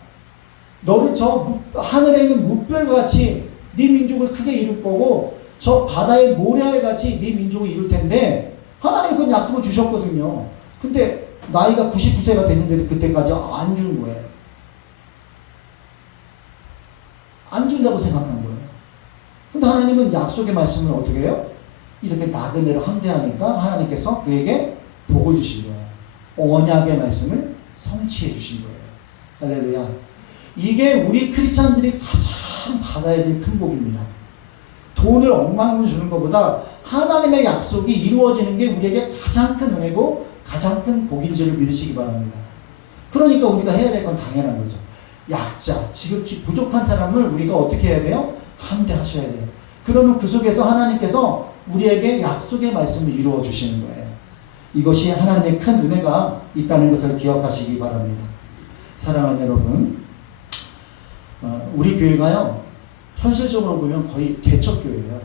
너를 저 하늘에 있는 무별같이 네 민족을 크게 이룰 거고 저 바다의 모래알같이 네 민족을 이룰 텐데 하나님이 그 약속을 주셨거든요. 근데 나이가 99세가 됐는데 그때까지 안 주는 거예요. 안 준다고 생각한 거예요. 근데 하나님은 약속의 말씀을 어떻게 해요? 이렇게 나그네를 환대하니까 하나님께서 그에게 복을 주신 거예요. 언약의 말씀을 성취해 주신 거예요. 할렐루야. 이게 우리 크리스찬들이 가장 받아야 될 큰 복입니다. 돈을 억만금 주는 것보다 하나님의 약속이 이루어지는 게 우리에게 가장 큰 은혜고 가장 큰 복인 줄을 믿으시기 바랍니다. 그러니까 우리가 해야 될 건 당연한 거죠. 약자, 지극히 부족한 사람을 우리가 어떻게 해야 돼요? 함대하셔야 돼요. 그러면 그 속에서 하나님께서 우리에게 약속의 말씀을 이루어 주시는 거예요. 이것이 하나님의 큰 은혜가 있다는 것을 기억하시기 바랍니다. 사랑하는 여러분, 우리 교회가요 현실적으로 보면 거의 개척교회예요.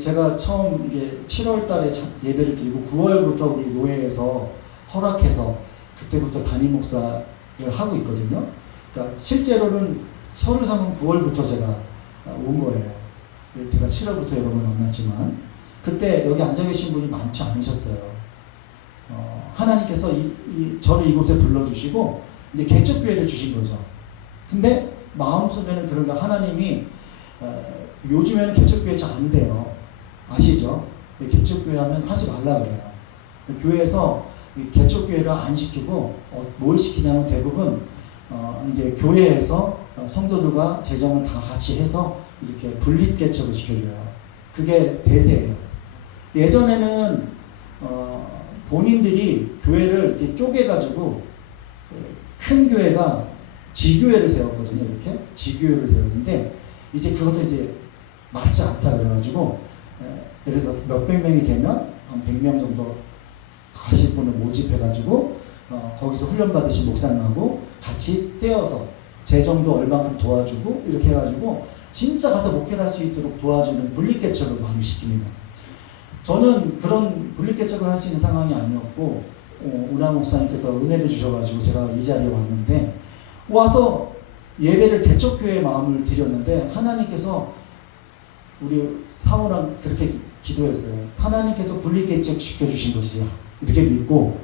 제가 처음 이제 7월 달에 예배를 드리고 9월부터 우리 노회에서 허락해서 그때부터 담임 목사를 하고 있거든요. 그러니까 실제로는 서류상은 9월부터 제가 온 거예요. 제가 7월부터 여러분을 만났지만 그때 여기 앉아 계신 분이 많지 않으셨어요. 하나님께서 저를 이곳에 불러주시고 이제 개척교회를 주신 거죠. 근데 마음속에는 그런가 하나님이 요즘에는 개척교회 잘 안 돼요. 아시죠? 개척교회 하면 하지 말라 그래요. 교회에서 개척교회를 안 시키고 뭘 시키냐면 대부분 이제 교회에서 성도들과 재정을 다 같이 해서 이렇게 분립개척을 시켜줘요. 그게 대세예요. 예전에는 본인들이 교회를 이렇게 쪼개가지고 큰 교회가 지교회를 세웠거든요. 이렇게 지교회를 세웠는데 이제 그것도 이제 맞지 않다 그래가지고 예를 들어서 몇백 명이 되면 한 100명 정도 가실 분을 모집해가지고 거기서 훈련 받으신 목사님하고 같이 떼어서 재정도 얼마큼 도와주고 이렇게 해가지고 진짜 가서 목회를 할 수 있도록 도와주는 분립개척을 많이 시킵니다. 저는 그런 분립개척을 할 수 있는 상황이 아니었고 운하 목사님께서 은혜를 주셔가지고 제가 이 자리에 왔는데 와서 예배를 개척교회의 마음을 드렸는데 하나님께서 우리 사모랑 그렇게 기도했어요. 하나님께서 분립개척 시켜주신 것이야 이렇게 믿고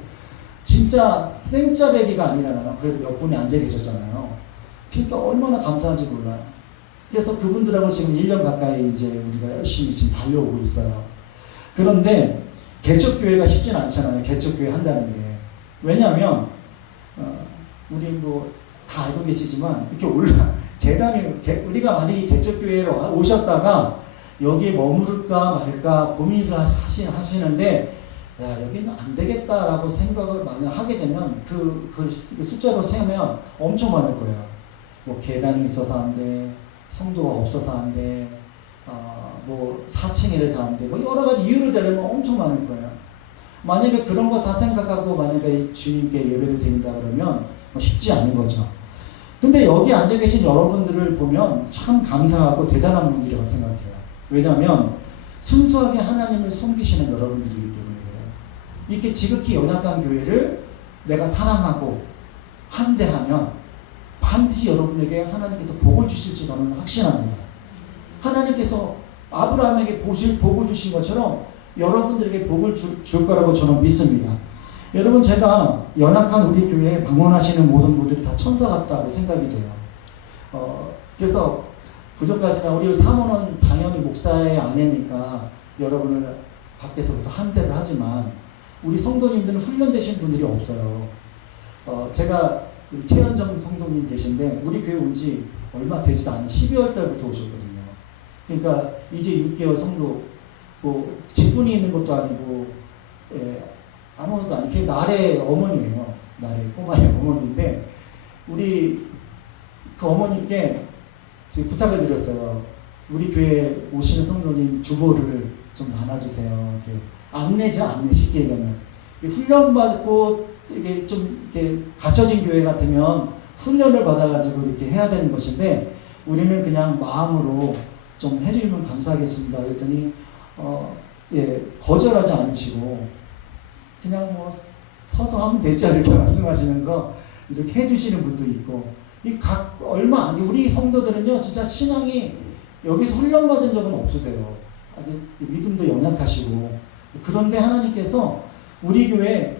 진짜 생짜배기가 아니잖아요. 그래도 몇 분이 앉아 계셨잖아요. 그러니까 얼마나 감사한지 몰라요. 그래서 그분들하고 지금 1년 가까이 이제 우리가 열심히 지금 달려오고 있어요. 그런데 개척교회가 쉽진 않잖아요. 개척교회 한다는 게. 왜냐하면 우리 뭐 다 알고 계시지만 이렇게 계단이 우리가 만약에 개척교회로 오셨다가 여기에 머무를까 말까 고민을 하시는데 야 여기는 안 되겠다라고 생각을 만약 하게 되면 그 숫자로 세면 엄청 많을 거예요. 뭐 계단이 있어서 안 돼, 성도가 없어서 안 돼, 뭐 4층이라서 안 돼, 뭐 여러 가지 이유를 대려면 엄청 많을 거예요. 만약에 그런 거 다 생각하고 만약에 주님께 예배를 드린다 그러면 쉽지 않은 거죠. 근데 여기 앉아 계신 여러분들을 보면 참 감사하고 대단한 분들이라고 생각해요. 왜냐하면 순수하게 하나님을 섬기시는 여러분들이기 때문에 그래요. 이렇게 지극히 연약한 교회를 내가 사랑하고 한대하면 반드시 여러분에게 하나님께서 복을 주실지 저는 확신합니다. 하나님께서 아브라함에게 복을 주신 것처럼 여러분들에게 복을 줄 거라고 저는 믿습니다. 여러분 제가 연약한 우리 교회에 방문하시는 모든 분들이 다 천사 같다고 생각이 돼요. 그래서 부족하지만 우리 사모는 당연히 목사의 아내니까 여러분을 밖에서부터 한대를 하지만 우리 성도님들은 훈련되신 분들이 없어요. 제가 우리 최현정 성도님 계신데 우리 교회 온 지 얼마 되지도 않은 12월 달부터 오셨거든요. 그러니까 이제 6개월 성도 뭐 직분이 있는 것도 아니고 아무것도 아니고 나래 어머니예요. 나래 꼬마의 어머니인데 우리 그 어머니께 부탁을 드렸어요. 우리 교회 오시는 성도님 주보를 좀 나눠주세요. 이렇게 안내 쉽게 얘기하면 훈련받고 이게 좀 이렇게 갖춰진 교회 같으면 훈련을 받아가지고 이렇게 해야 되는 것인데 우리는 그냥 마음으로 좀 해주시면 감사하겠습니다. 그랬더니 거절하지 않으시고 그냥 뭐 서서 하면 되지 이렇게 말씀하시면서 이렇게 해주시는 분도 있고 얼마 안 우리 성도들은요 진짜 신앙이 여기서 훈련받은 적은 없으세요. 아직 믿음도 연약하시고 그런데 하나님께서 우리 교회에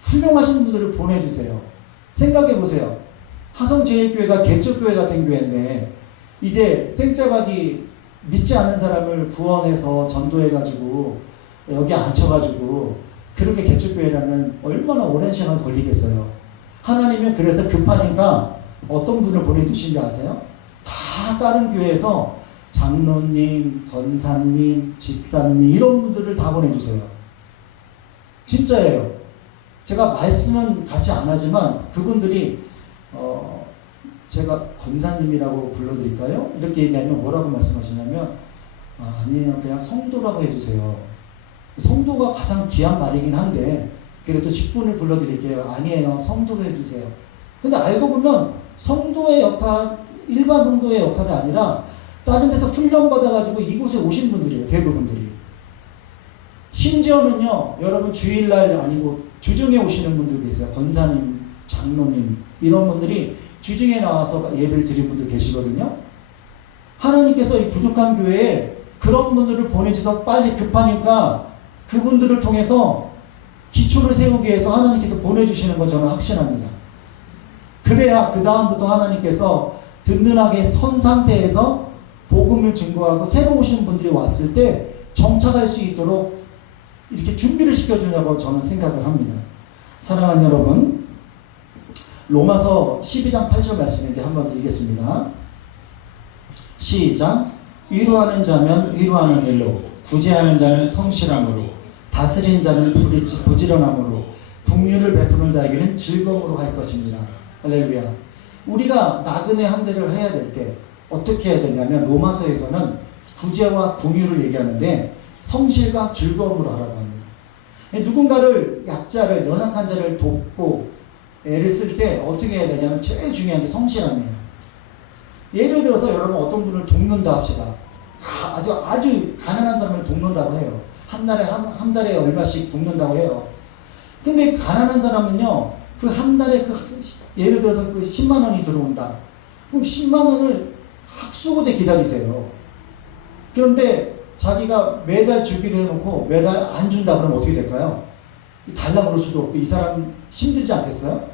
훌륭하신 분들을 보내주세요. 생각해보세요. 하성제일교회가 개척교회 같은 교회인데 이제 생짜박이 믿지 않는 사람을 구원해서 전도해가지고 여기 앉혀가지고 그렇게 개척교회라면 얼마나 오랜 시간 걸리겠어요. 하나님은 그래서 급하니까 어떤 분을 보내주신 줄 아세요? 다 다른 교회에서 장로님, 권사님, 집사님 이런 분들을 다 보내주세요. 진짜예요. 제가 말씀은 같이 안 하지만 그분들이 제가 권사님이라고 불러드릴까요? 이렇게 얘기하면 뭐라고 말씀하시냐면 아니에요. 그냥 성도라고 해주세요. 성도가 가장 귀한 말이긴 한데 그래도 직분을 불러드릴게요. 아니에요. 성도로 해주세요. 근데 알고 보면 성도의 역할, 일반 성도의 역할이 아니라 다른 데서 훈련받아가지고 이곳에 오신 분들이에요. 대부분들이. 심지어는요. 여러분 주일날 아니고 주중에 오시는 분들 계세요. 권사님, 장로님 이런 분들이 주중에 나와서 예배를 드린 분들 계시거든요. 하나님께서 이 부족한 교회에 그런 분들을 보내주셔서 빨리 급하니까 그분들을 통해서 기초를 세우기 위해서 하나님께서 보내주시는 거 저는 확신합니다. 그래야 그 다음부터 하나님께서 든든하게 선 상태에서 복음을 증거하고 새로 오신 분들이 왔을 때 정착할 수 있도록 이렇게 준비를 시켜주냐고 저는 생각을 합니다. 사랑하는 여러분, 로마서 12장 8절 말씀 이제 한번 읽겠습니다. 시작. 위로하는 자면 위로하는 일로, 구제하는 자는 성실함으로, 다스리는 자는 부지런함으로, 긍휼을 베푸는 자에게는 즐거움으로 할 것입니다. 할렐루야. 우리가 나그네 한 대를 해야 될 때 어떻게 해야 되냐면 로마서에서는 구제와 긍휼을 얘기하는데 성실과 즐거움으로 하라고 합니다. 누군가를 약자를 연약한 자를 돕고 애를 쓸 때 어떻게 해야 되냐면 제일 중요한 게 성실함이에요. 예를 들어서 여러분 어떤 분을 돕는다 합시다. 아주 가난한 사람을 돕는다고 해요. 한 달에 얼마씩 돕는다고 해요. 근데 가난한 사람은요, 그 한 달에 예를 들어서 그 10만 원이 들어온다. 그럼 10만 원을 학수고대 기다리세요. 그런데 자기가 매달 주기로 해놓고 매달 안 준다 그러면 어떻게 될까요? 달라고 그럴 수도 없고 이 사람 힘들지 않겠어요?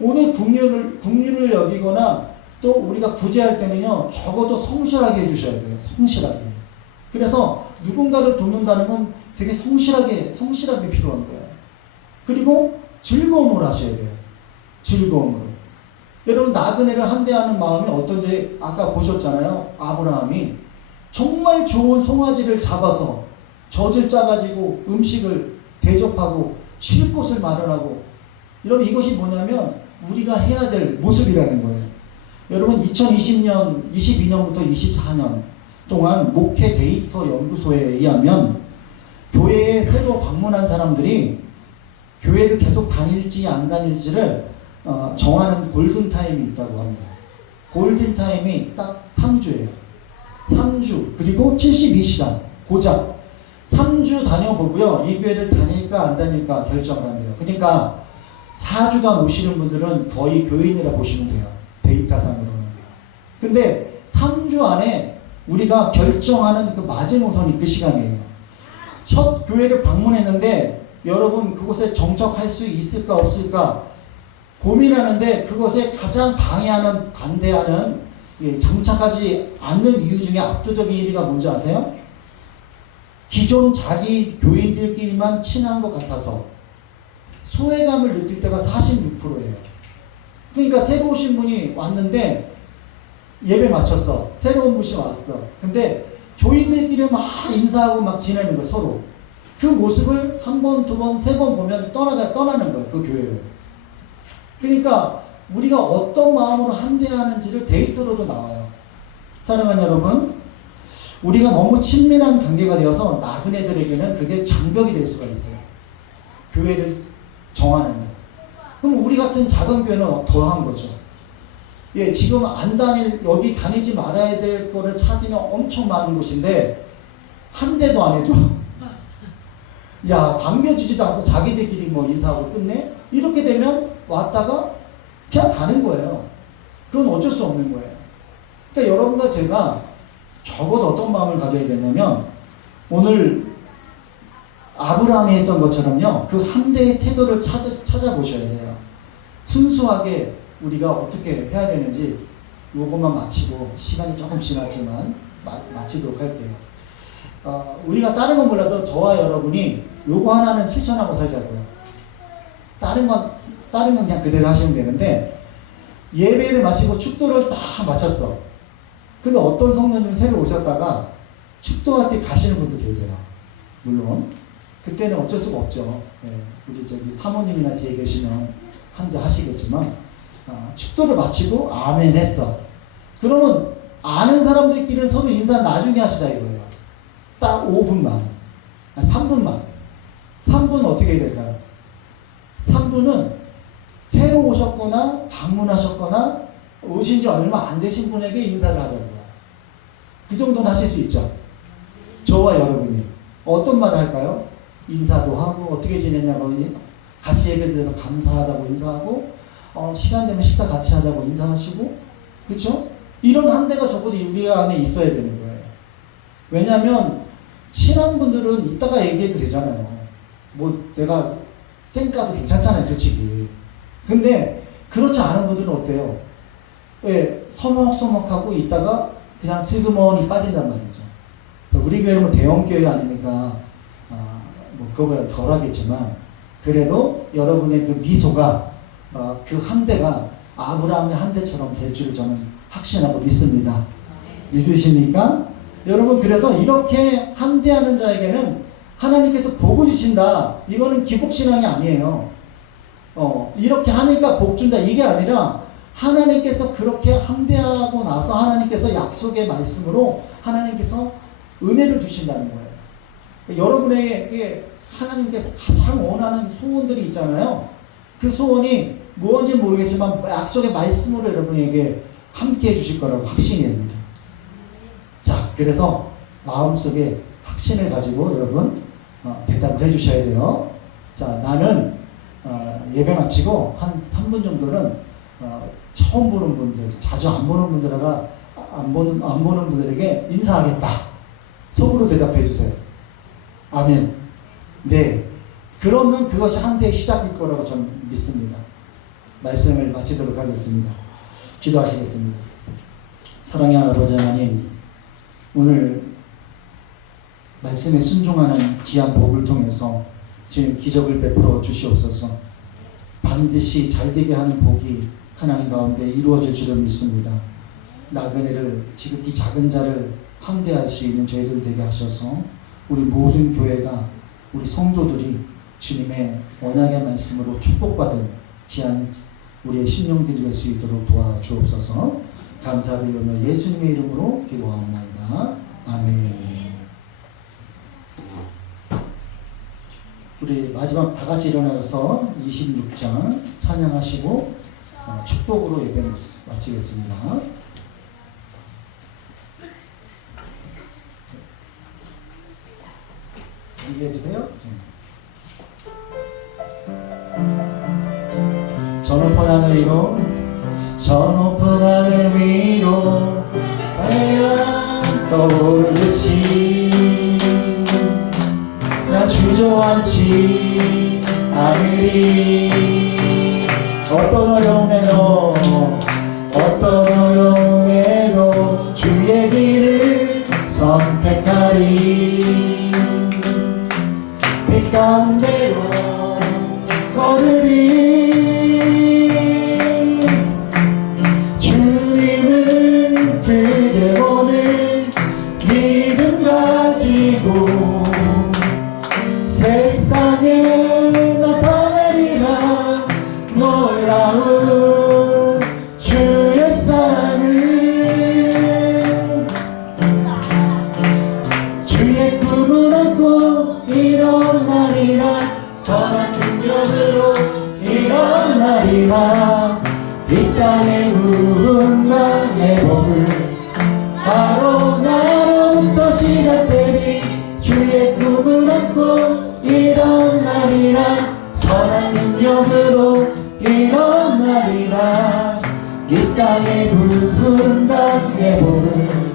오늘 국률을 여기거나 또 우리가 구제할 때는요, 적어도 성실하게 해주셔야 돼요. 성실하게. 그래서 누군가를 돕는다는 건 되게 성실하게 필요한 거예요. 그리고 즐거움으로 하셔야 돼요. 즐거움으로. 여러분, 나그네를 한대하는 마음이 어떤지 아까 보셨잖아요. 아브라함이 정말 좋은 송아지를 잡아서 젖을 짜가지고 음식을 대접하고 쉴 곳을 마련하고, 여러분 이것이 뭐냐면 우리가 해야 될 모습이라는 거예요. 여러분 2020년, 22년부터 24년 동안 목회 데이터 연구소에 의하면 교회에 새로 방문한 사람들이 교회를 계속 다닐지 안 다닐지를 정하는 골든타임이 있다고 합니다. 골든타임이 딱 3주예요. 3주 그리고 72시간 고작 3주 다녀보고요. 이 교회를 다닐까 안 다닐까 결정을 한대요. 그러니까 4주간 오시는 분들은 거의 교인이라 보시면 돼요. 데이터상으로는. 근데 3주 안에 우리가 결정하는 그 마지노선이 그 시간이에요. 첫 교회를 방문했는데 여러분 그곳에 정착할 수 있을까 없을까 고민하는데 그것에 가장 방해하는, 반대하는, 정착하지 않는 이유 중에 압도적인 1위가 뭔지 아세요? 기존 자기 교인들끼리만 친한 것 같아서 소외감을 느낄 때가 46%예요. 그러니까 새로 오신 분이 왔는데 예배 마쳤어. 새로운 분이 왔어. 근데 교인들끼리 막 인사하고 막 지내는 거 서로. 그 모습을 한 번, 두 번, 세 번 보면 떠나는 거예요. 그 교회를. 그러니까 우리가 어떤 마음으로 함대하는지를 데이터로도 나와요. 사랑하는 여러분, 우리가 너무 친밀한 관계가 되어서 나그네들에게는 그게 장벽이 될 수가 있어요. 교회를 정하는 데. 그럼 우리 같은 작은 교회는 더한 거죠. 지금 여기 다니지 말아야 될 거를 찾으면 엄청 많은 곳인데 한 대도 안 해줘. 야, 반겨주지도 않고 자기들끼리 뭐 인사하고 끝내? 이렇게 되면 왔다가 그냥 가는 거예요. 그건 어쩔 수 없는 거예요. 그러니까 여러분과 제가 적어도 어떤 마음을 가져야 되냐면 오늘 아브라함이 했던 것처럼요. 그 한 대의 태도를 찾아보셔야 돼요. 순수하게 우리가 어떻게 해야 되는지 요것만 마치고 시간이 조금 지났지만 마치도록 할게요. 우리가 다른 건 몰라도 저와 여러분이 요거 하나는 실천하고 살자고요. 다른 건 그냥 그대로 하시면 되는데 예배를 마치고 축도를 다 마쳤어. 근데 어떤 성도님이 새로 오셨다가 축도할 때 가시는 분도 계세요. 물론 그때는 어쩔 수가 없죠. 우리 사모님이나 뒤에 계시면 한 대 하시겠지만 축도를 마치고 아멘 했어. 그러면 아는 사람들끼리는 서로 인사 나중에 하시자 이거예요. 딱 5분만, 3분만. 3분은 어떻게 해야 될까요? 3분은 새로 오셨거나 방문하셨거나 오신 지 얼마 안 되신 분에게 인사를 하자고요. 그 정도는 하실 수 있죠. 저와 여러분이 어떤 말을 할까요? 인사도 하고 어떻게 지냈냐고 같이 예배 드려서 감사하다고 인사하고 시간 되면 식사 같이 하자고 인사하시고, 그렇죠? 이런 한 대가 적어도 우리 안에 있어야 되는 거예요. 왜냐하면 친한 분들은 이따가 얘기해도 되잖아요. 뭐 내가 쌩까도 괜찮잖아요, 솔직히. 근데 그렇지 않은 분들은 어때요? 서먹서먹하고 있다가 그냥 슬그머니 빠진단 말이죠. 우리 교회는 뭐 대형 교회가 아니니까 뭐 그거보다 덜하겠지만 그래도 여러분의 그 미소가 그 한 대가 아브라함의 한 대처럼 될 줄 저는 확신하고 믿습니다. 믿으십니까? 여러분, 그래서 이렇게 한대하는 자에게는 하나님께서 복을 주신다. 이거는 기복신앙이 아니에요. 이렇게 하니까 복 준다. 이게 아니라 하나님께서 그렇게 한대하고 나서 하나님께서 약속의 말씀으로 하나님께서 은혜를 주신다는 거예요. 여러분에게 하나님께서 가장 원하는 소원들이 있잖아요. 그 소원이 무엇인지 모르겠지만 약속의 말씀으로 여러분에게 함께 해주실 거라고 확신이 됩니다. 자, 그래서 마음속에 확신을 가지고 여러분 대답을 해주셔야 돼요. 자, 나는 예배 마치고 한 3분 정도는 처음 보는 분들, 자주 안 보는 분들과 안 보는 분들에게 인사하겠다. 속으로 대답해 주세요. 아멘. 네. 그러면 그것이 한 대의 시작일 거라고 저는 믿습니다. 말씀을 마치도록 하겠습니다. 기도하시겠습니다. 사랑의 아버지 하나님, 오늘 말씀에 순종하는 귀한 복을 통해서 주님 기적을 베풀어 주시옵소서. 반드시 잘되게 하는 복이 하나님 가운데 이루어질 줄을 믿습니다. 나그네를 지극히 작은 자를 환대할 수 있는 저희들 되게 하셔서 우리 모든 교회가 우리 성도들이 주님의 언약의 말씀으로 축복받은 귀한 우리의 심령들이 될 수 있도록 도와주옵소서. 감사드리며 예수님의 이름으로 기도합니다. 아멘. 우리 마지막 다 같이 일어나서 26장 찬양하시고 축복으로 예배 마치겠습니다. 준비해 주세요. 저 높은 하늘 위로, 저 높은 하늘 위로 하얀 떠오르듯이 나 주저앉지 않으리. 어떤 어려움에도 주의 길을 선택하리. 빛 가운데로 걸으리. 주님을 크게 보는 믿음 가지고 세상에 나타내리라. 놀라운 주의 사랑을 주의 꿈을 안고 일어나리라. 선한 능력으로 일어나리라. 이 땅에 누군가 회복을 바로 나로부터 시작되리. 주의 꿈을 안고 일어나리라. 선한 능력으로 일어나리라. 이 땅에 누군가 회복을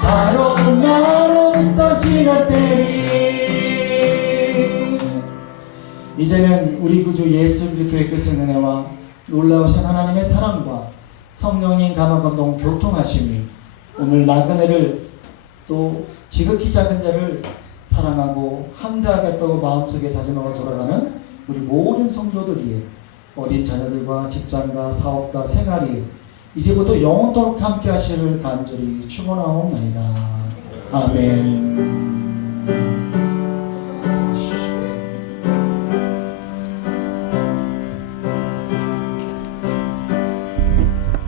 바로 나로부터 시작되리. 이제는 우리 구주 예수 그리스도의 끝의 은혜와 놀라우신 하나님의 사랑과 성령님 감화감동 교통하심이 오늘 나그네를 또 지극히 작은 자를 사랑하고 한대하겠다고 마음속에 다짐하고 돌아가는 우리 모든 성도들이 어린 자녀들과 직장과 사업과 생활이 이제부터 영원토록 함께 하시를 간절히 축원하옵나이다. 아멘.